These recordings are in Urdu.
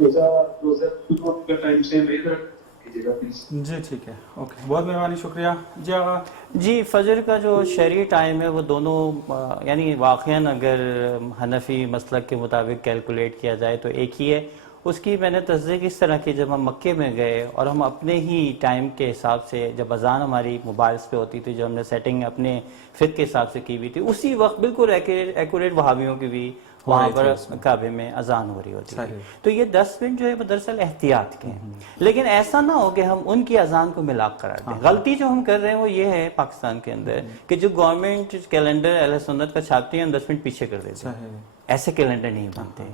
روزہ روزہ وقت کا ٹائم سیم ادھر کیجیے گا پلیز. جی ٹھیک ہے، اوکے، بہت مہربانی، شکریہ. جی آغا. جی فجر کا جو شرعی ٹائم ہے وہ دونوں یعنی واقعاً اگر حنفی مسلک کے مطابق کیلکولیٹ کیا جائے تو ایک ہی ہے. اس کی میں نے تصدیق اس طرح کی، جب ہم مکے میں گئے اور ہم اپنے ہی ٹائم کے حساب سے، جب اذان ہماری موبائلز پہ ہوتی تھی، جو ہم نے سیٹنگ اپنے فقہ کے حساب سے کی ہوئی تھی، اسی وقت بالکل ایکوریٹ وہابیوں کی بھی وہاں پر کعبے میں اذان ہو رہی ہوتی ہے. تو یہ 10 منٹ جو ہے وہ دراصل احتیاط کے ہیں، لیکن ایسا نہ ہو کہ ہم ان کی اذان کو ملاپ قرار دیں. غلطی جو ہم کر رہے ہیں وہ یہ ہے پاکستان کے اندر کہ جو گورنمنٹ کیلنڈر اہل سنت کا چھاپتی ہے ہم 10 منٹ پیچھے کر دیتے ہیں. ایسے کیلنڈر نہیں بنتے.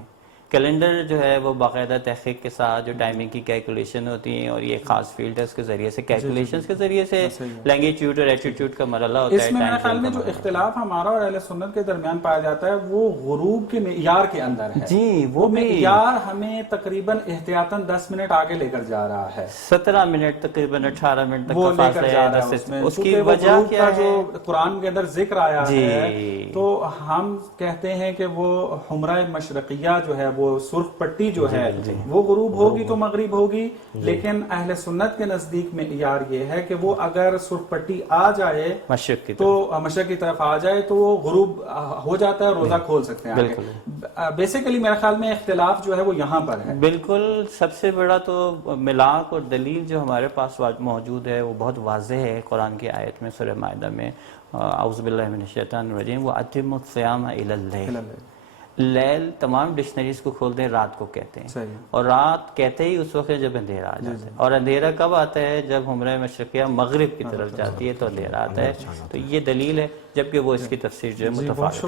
کیلنڈر جو ہے وہ باقاعدہ تحقیق کے ساتھ جو ٹائمنگ کی کیلکولیشن ہوتی ہیں، اور یہ خاص فلٹرز کے ذریعے سے کیلکولیشنز کے ذریعے سے لینگیٹیوڈ اور ایٹیٹیوڈ کا مرحلہ ہوتا ہے. اس میں میرے خیال میں جو اختلاف ہمارا اور اہل سنت کے درمیان پایا جاتا ہے وہ غروب کے معیار کے اندر ہے. جی وہ معیار ہمیں تقریباً احتیاطاً 10 منٹ آگے لے کر جا رہا ہے. 17 منٹ تقریباً 18 منٹ تک وہ کا لے کر جا رہا فاصلہ ہے. ہے. اس کی وجہ کیا ہے؟ جو قرآن کے اندر ذکر آیا ہے تو ہم کہتے ہیں کہ وہ حمرہ مشرقیہ جو ہے، وہ سرخ پٹی جو ہے وہ غروب ہوگی تو مغرب ہوگی. لیکن اہل سنت کے نزدیک معیار یہ ہے کہ وہ اگر سرخ پٹی آ جائے مشرق کی تو مشرق کی طرف آ جائے تو وہ غروب ہو جاتا ہے، روزہ کھول سکتے ہیں آگے. بیسیکلی میرے خیال میں اختلاف جو ہے وہ یہاں پر ہے. بالکل. سب سے بڑا تو ملاک اور دلیل جو ہمارے پاس موجود ہے وہ بہت واضح ہے قرآن کی آیت میں، سورہ مائدہ میں، اعوذ باللہ من الشیطان الرجیم، وَأَتِمُّ الصِّيَامَ إِلَى اللَّيْلِ. لیل تمام ڈکشنریز کو کھول دیں، رات کو کہتے ہیں. اور رات کہتے ہی اس وقت جب اندھیرا آ جاتا ہے. اور اندھیرا کب آتا ہے؟ جب حمرہ مشرقیہ مغرب کی طرف جاتی ہے تو اندھیرا آتا ہے. تو یہ دلیل ہے، جبکہ وہ اس کی تفسیر جو ہے متفاوت ہے.